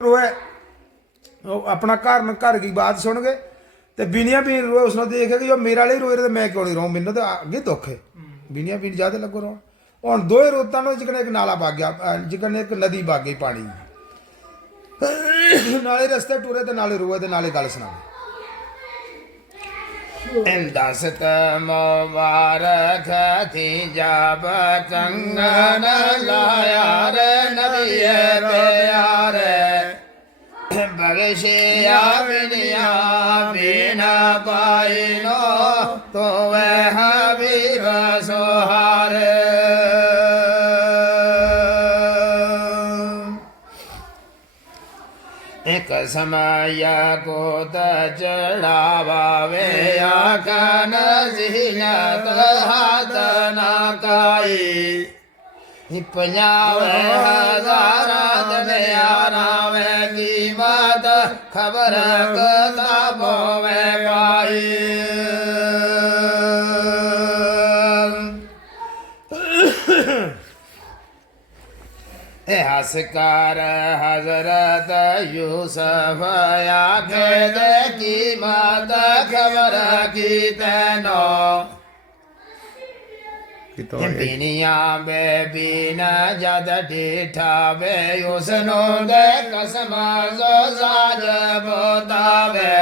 रोए अपना घर की बात सुन के ते बिनिया भी रोए उसने देखे कि जो मेरे वाले ही रोए तो मैं क्यों नहीं रहूँ मैंने तो अगे दुख है बिनिया भी ज्यादा लगो रहो और दो ही रोता नो जिकने एक नाला भाग गया जिकने एक नदी भाग गई पानी नाले रस्ते टूरे ते नाले रोए ते नाले गल सुना दसत मुबारक थी जब कंगन लाया रे नबी प्यारे बगशिया बिनिया बिना पाइनो तो वह हबीब सोहारे एक समय को चढ़ावा वे आखन जिनत हाथ ना काई पंजावे हजारा दनियारा वे कीमत खबर किताबों में पाई हसकार हजरत यूसुफ आखे दे कीमत खबर की तेनो बिनिया बेबी न जद ठीठा बे उसनो दे कसम जो साज बोतावे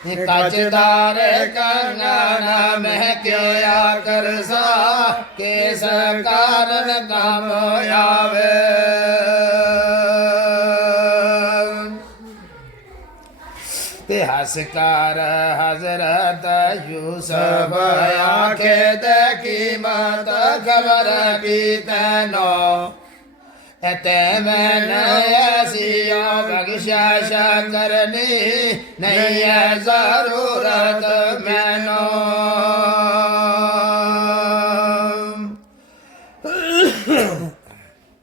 कचदार कंगन में क्या कर सा केस कारण काम आवे ते हसकार हजरत यूसुफ आखे दे कीमत खबर की तेनो ते मैंने ऐसियों बख्शिश करनी नहीं है जरूरत मैनो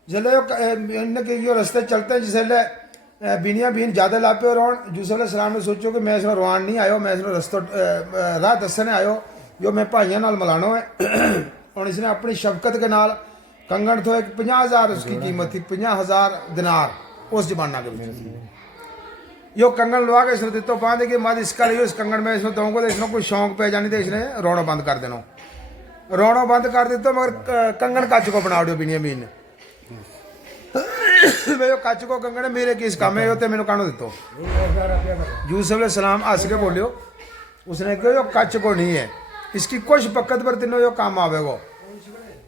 जिले यो रस्ते चलते हैं जिसले बिनिया बीन ज्यादा लापे और यूसुफ अलैहिस्सलाम ने सोचो कि मैं इसमें रवान नहीं आयो मैं इसमें रस्तो राह दसने आयो जो मैं भाइयों नाल मिलानो है और इसने अपनी शफकत के नाल कंगन तो एक 50,000 उसकी कीमत थी 50,000 दिनार उस जमाना के यो कंगन लवा के इसने दितो बांध के मत इसका लियो इस कंगन में इसमें दूंगा तो इसमें कोई शौक पे जानी तो इसने रोना बंद कर देना रोना बंद कर दितो मगर कंगन कच को बना दियो बिनियामीन ने मैं यो कच को कंगन मेरे किस काम है ते मैंने कानो दितो यूसुफ अलैहिस्सलाम हंस के बोलियो उसने कहा यो कच को नहीं है इसकी कुछ वक्त पर तीनों यो काम आवेगो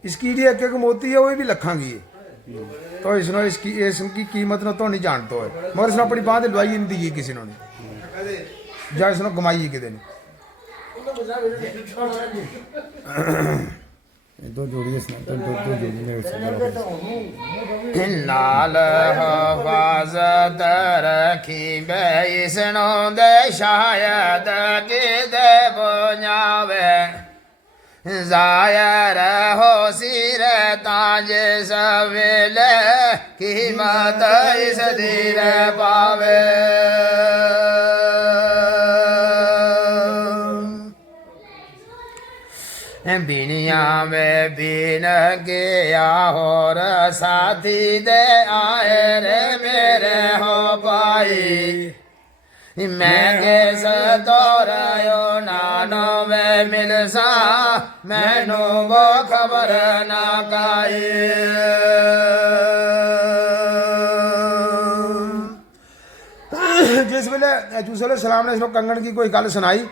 इसकी जी एक एक मोती है वो भी लखांगी है तो इसने इसकी कीमत न तो नहीं जानते है मगर इसने अपनी बांह लुआई नहीं दी किसी ने या इसने कमाई कि दिन दो जोड़ी नाल हफाजत रखी बे इसनो दे शायद कि दे बोझावे जायर हो सिर ताज सवेले कीमत इस धीर पावे बिनिया में बिन गया और साथी दे आए रे मेरे हो पाई मैं किस दौरायो नानो में मिलसा मैनू वो खबर ना काई जिस वेले यूसुफ अलैहिस्सलाम ने इसको कंगन की कोई गल सुनाई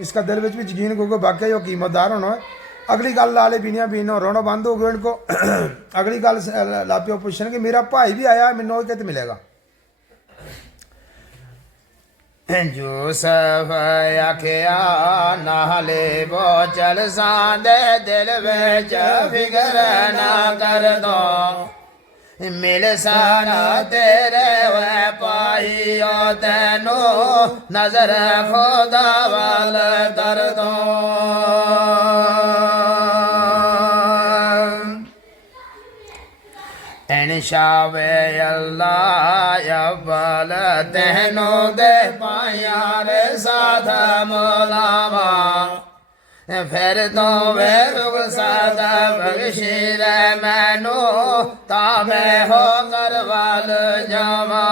इसका दिल में भी यकीन को वाकई यो कीमतदार होना है अगली गल लाले बिनिया बीनो रोना बंद हो गया इनको अगली गल लापियो पूछने कि मेरा भाई भी आया मैनू कित मिलेगा यूसुफ आखिया नाले वो चल सादे दिल विच फिकर ना कर दो मिल साना तेरे वे पाइयो तेनो नजर खुदा वाल कर दो इंशावे अल्लाह अव्वल तेनो दे पाया रे साथ मोलावा ਫਿਰ ਤੋਂ ਵੇ ਰੁਖਸਤ ਬਖਸ਼ੀ ਲੈ ਮੈਨੂੰ ਤਾਂ ਮੈਂ ਹੋ ਕਰਵਾਲ ਜਾਵਾਂ।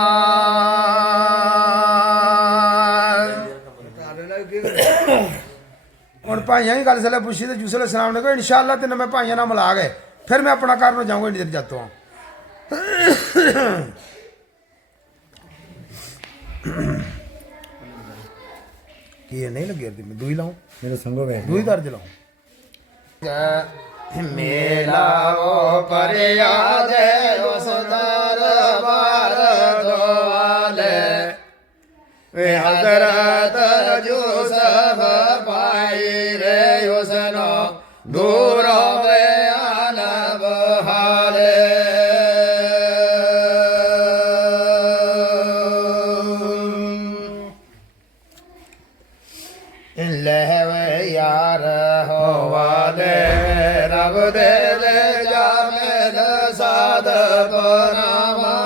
ਹੁਣ ਭਾਈਆਂ ਦੀ ਗੱਲ ਸਲੇ ਪੁੱਛੀ ਤੇ ਯੂਸੁਫ ਅਲੈਹਿਸਲਾਮ ਨੇ ਕਿਹਾ ਇਨਸ਼ਾਅੱਲਾ ਤੈਨੂੰ ਮੈਂ ਭਾਈਆਂ ਨਾਲ ਮਿਲਾ ਗਏ ਫਿਰ ਮੈਂ ਆਪਣਾ ਘਰ ਨੂੰ ਜਾਊਂਗਾ ਇੰਨੀ ਦੇਰ ਜਾਤੋਂ ਕੀ ਇਹ ਨਹੀਂ ਲੱਗੇ ਤੇ ਮੈਂ ਦੂਈ ਲਾਉਂ मेरे संगो बैठ ਦੂਈ ਦਰਜ ਲਾਉਂ ਮੇਲਾ ਉਹ ਪਰਿਆਦ ਉਸ ਦਰਬਾਰ ਦੁਆਲੇ ਵੇ ਹਜ਼ਰਤ ਯੂਸਫ ਪਾਈ ਰੇ ਉਸਨੋ ਦੂਰੋਂ ਵੇ ਆਨਬ ਹਾਲੇ ਲਹਿਵੇ ਯਾਰ ਹੋਵਾਲੇ ਰਬ ਦੇ ਲੈ ਜਾਮੇ ਸਾਦ ਬਨਾਵਾ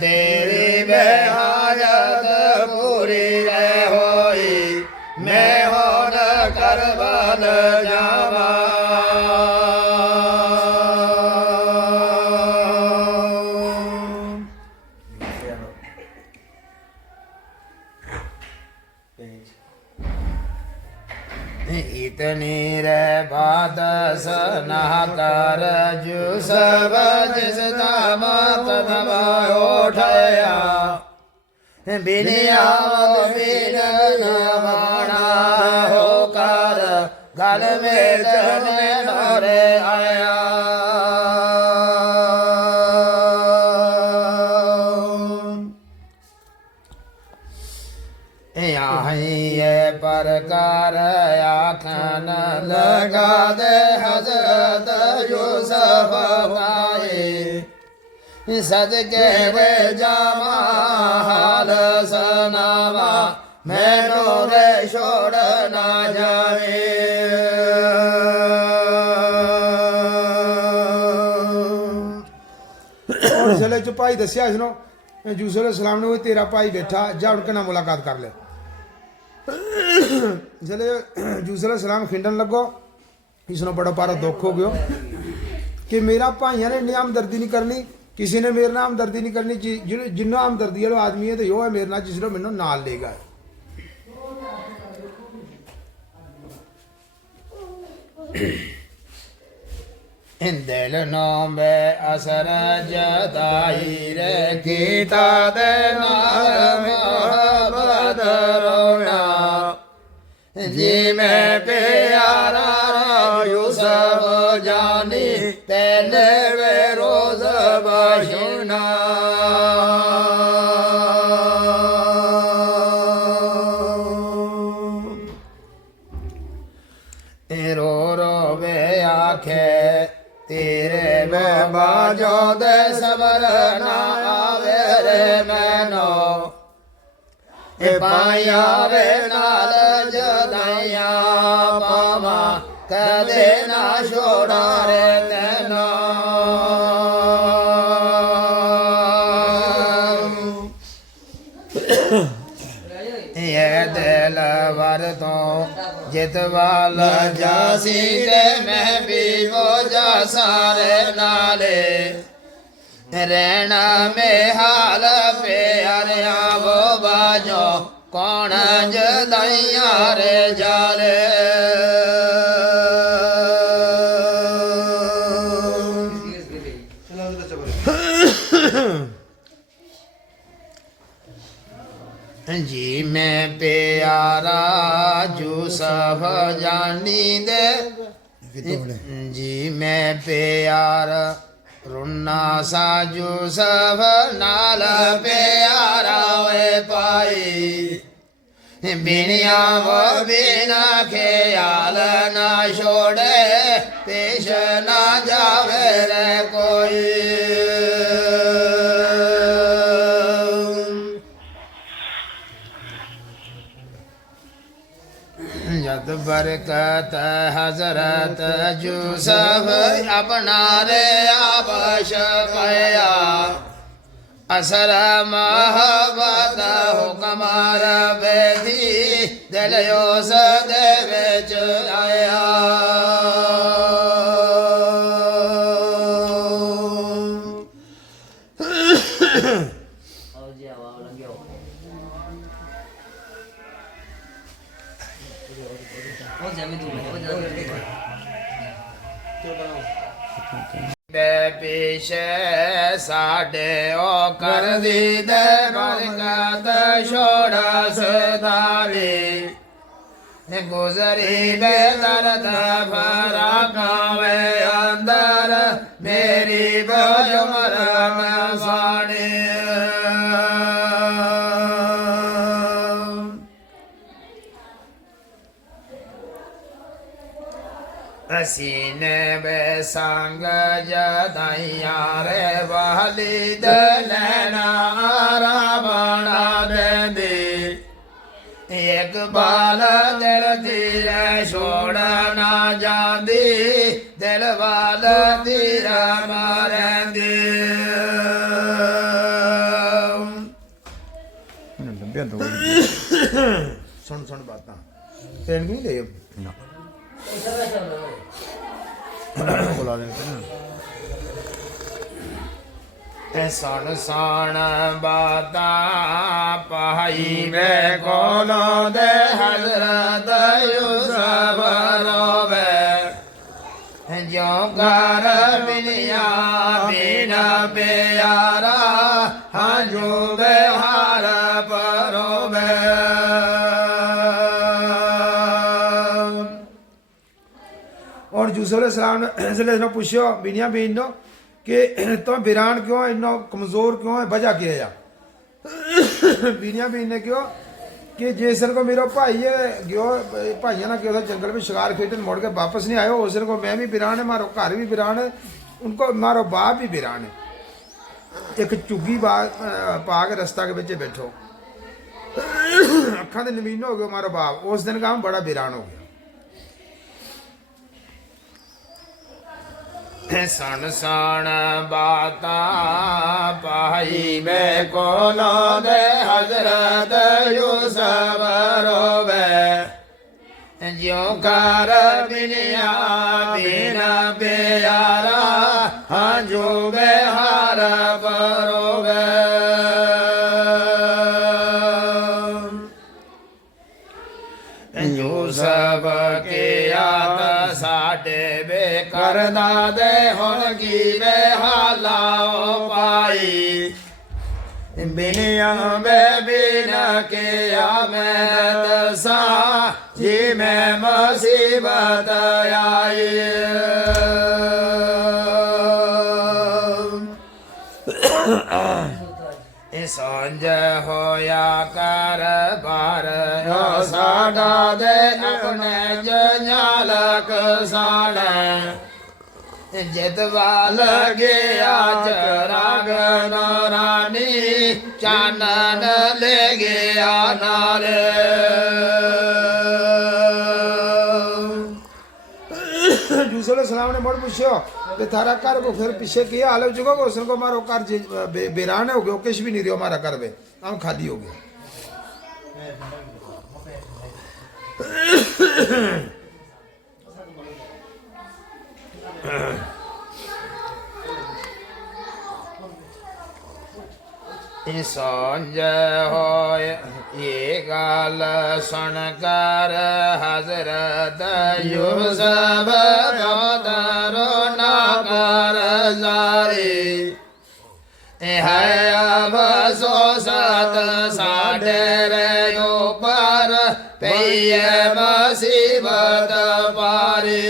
ਤੇਰੀ ਬਹਾਇਤ ਪੂਰੀ ਰਹਿ ਹੋਈ ਮੈਂ ਹੁਣ ਕਰਬਲ ਜਾਵਾਂ। इतनी रे बात सना कर यूसुफ जिस नाम तदमा उठाया बिनिया बिन नवाना होकर गल में चने नरे आया। यहाँ पर कर आखन लगा दे हजरत यूसुफ पाए सदके वे जामा हाल सनावा मैनू रे छोड़ ना जावे। इसले च भाई दसिया इसनों यूसुफ अलैहिस्सलाम ने तेरा भाई बैठा जा उनके नाल मुलाकात कर ले। इसलिए यूसुफ अलैहिस्सलाम खिंडन लगो इसनों बड़ा पारा दुख हो गयो कि मेरा भाइयों ने इन्नी हमदर्दी नहीं करनी किसी ने मेरे नाल हमदर्दी नहीं करनी जिन्हों हमदर्दी वाला आदमी है तो यो है मेरे नाल जिसने मैनू नाल लेगा। दिल नो बे असर जदाई रे कीता दे नाल मोहब्बत रोना जी मैं प्यारा यूसुफ जानी तेने वे रोज बशुना। रो रो वे आखे तेरे में बाजो दे सबर ना आवे रे मैनो पाया रे नाल जदाइया पावा कदे ना छोड़ा रे तेनो। ये दिल वर तो जित वाल जासी ते मैं भी वो जा सारे नाले रहना में हाल पे हरिया वो बाजो कौन जदाइया रे जाले। जी मैं प्यारा यूसुफ जानी दे जी मैं प्यारा रुन्ना सा यूसुफ नाल प्यारा वे पाई बिनिया वो बिना ख्याल ना छोड़े पेश ना जावे रे कोई। जद बरकत हजरत यूसुफ अपना रे आबश पाया असर मोहब्बत हुक्मार बेदी दिल उस दे ਬੇ ਪਿਛੇ ਸਾਡੇ ਉਹ ਕਰਦੀ ਦੇ ਬਰਕਤ ਛੋੜਾ ਸਦਾਵੇ ਗੁਜ਼ਰੀ ਬੇ ਦਰਦ ਭਰਾ ਕਾਵੇ ਅੰਦਰ ਮੇਰੀ ਬਜਮਰ ਮਸਾਣੇ ਅਸੀਨੇ ਬੇ ਸੰਗ ਜਦਾਈਆਂ ਰੇ ਵਾਲੀ ਦੇ ਲੈਣਾ ਰਾਵਣਾ ਦੇਂਦੇ ਇੱਕ ਬਾਲ ਦਿਲ ਤੀਰੇ ਛੋੜ ਨਾ ਜਾਂਦੀ ਦਿਲ ਵਾਲ ਤੀਰਾ ਮਾਰਦੀ ਸੁਣ ਸੁਣ ਬਾਤਾਂ ਤੈਨੂੰ ਨਹੀਂ ਦੇ ਬੁਲਾ ਦੇ ਸਣ ਸਣ ਬਾਤਾਂ ਪਾਈ ਵੇ ਕੋਲੋਂ ਦੇ ਹਜ਼ਰਤ ਯੂਸਫ ਰੋਵੇ ਜਿਉ ਕਰ ਬਿਨਿਆ ਬਿਨਾ ਪਿਆਰਾ ਹਜੂ ਵੇ ਹਾਰ ਪਰੋਵੇ और यूसुफ अलैहिस्सलाम ने इसलिए पूछो बिनिया बीन नो कि तुम वीरान क्यों है इन्नो कमजोर क्यों है वजह क्या है बिनिया बीन ने क्यों कि जिसन को मेरा भाई है गयो भाइयों ना क्यों जंगल में शिकार खेटन मुड़ के वापस नहीं आयो उस दिन को मैं भी वीरान है मारो घर भी वीरान है उनको मारो बाप भी वीरान है एक चुगी पा के रस्ता के बच्चे बैठो अखा के नवीन हो गए मारो बाप उस दिन का हम बड़ा वीरान हो गया ਸਣ ਸਣ ਬਾਤਾਂ ਪਾਈ ਵੇ ਕੋਲੋਂ ਦੇ ਹਜ਼ਰਤ ਯੂਸਫ ਰੋਵੇ ਜਿਉ ਕਰ ਬਿਨਿਆ ਬਿਨਾ ਪਿਆਰਾ ਹੰਝੂ ਵੇ ਹਾਰ ਪਰੋਵੇ ਯੂਸਫ ਕੇ ਆਤ ਸਾਡੇ ਵੇ ਕਰਦਾ ਦੇ ਹੁਣ ਕੀ ਵੇ ਹਾਲਾਓ ਪਾਈ ਬਿਨਿਆ ਵੇ ਬਿਨਾ ਕੇ ਆ ਮੈਂ ਦਸਾਂ ਜੀ ਮੈਂ ਮੁਸੀਬਤ ਆਈ ਸਾਂਝ ਹੋਇਆ ਕਰ ਬਾਰ ਸਾਡਾ ਦੇ ਆਪਣੇ ਜਨਾਲਕ ਸਾੜਾ ਜਿਤਵਾਲ ਗਿਆ ਚਰਾਗ ਨਰਾਨੀ ਚਾਨਣ ਲੈ ਗਿਆ ਨਾਲ यूसुफ अलैहिस्सलाम ने मुड़ पूछो कि थारा घर को फिर पीछे किया हाल हो चुका को उसने को मारो घर बेरान हो गयो किश भी नहीं रहो हमारा घर में हम खाली हो गया ਸਾਂਝ ਹੋਏ ਇਹ ਗੱਲ ਸੁਣ ਕਰ ਹਜ਼ਰਤ ਯੂਸਫ ਦਰੋ ਨਾ ਕਰ ਜ਼ਾਰੀ ਇਹ ਹੈ ਅਫਸੋਸਤ ਸਾਡੇ ਰੇ ਉੱਪਰ ਪਈ ਹੈ ਮੁਸੀਬਤ ਪਾਰੀ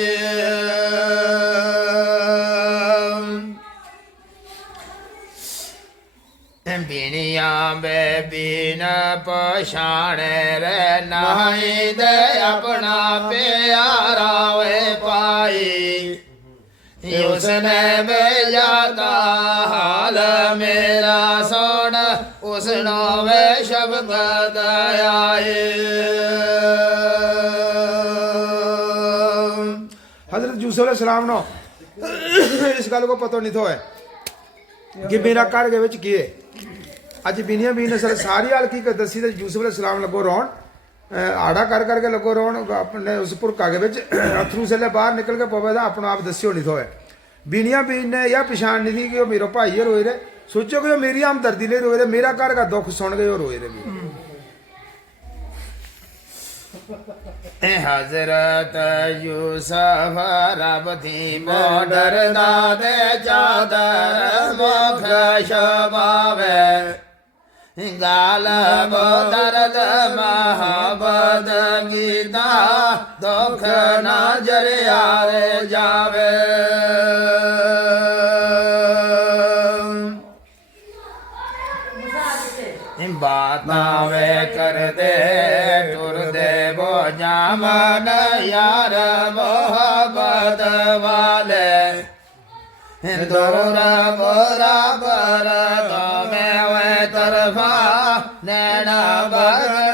ਬਿਨਿਆ ਬੇ ਬਿਨ ਪਛਾਣੇ ਰੇ ਨਹੀਂ ਦੇ ਆਪਣਾ ਪਿਆਰਾ ਵੇ ਪਾਈ ਉਸਨੇ ਵੇ ਜਾਦਾ ਹਾਲ ਮੇਰਾ ਸੁਣ ਉਸਨੋਂ ਵੇ ਸ਼ਬਦ ਆਏ हजरत यूसुफ अलैहिस्सलाम नो इस गल को पता नहीं था कि मेरा घर के विच की है अज बिनिया बीन ने सारी हकीकत दसी तो यूसुफ अलैहिस्सलाम लगो रोन आड़ा कर करके लगो रोन अपने उस भुरका के विच अथरू से बाहर निकल के पवे था अपना आप दस्यो नहीं था बिनिया बीन ने यह पछाण नहीं थी कि वो मेरा भाई है रोए रहे सोचो कि वो मेरी हमदर्दी ले रोए रहे मेरा घर का दुख सुन गए वो रोए रहे हजरत यूसुफ रब थी मोडर दादे चादर मुख शबावे गाल दर्द महाबद गीता दुख ना जरियारे जावे बातां वे कर दे टुर दे बोझा मन यार मोहब्बत वाले दूर बराबर तो मैं वे तरफा नैना बगल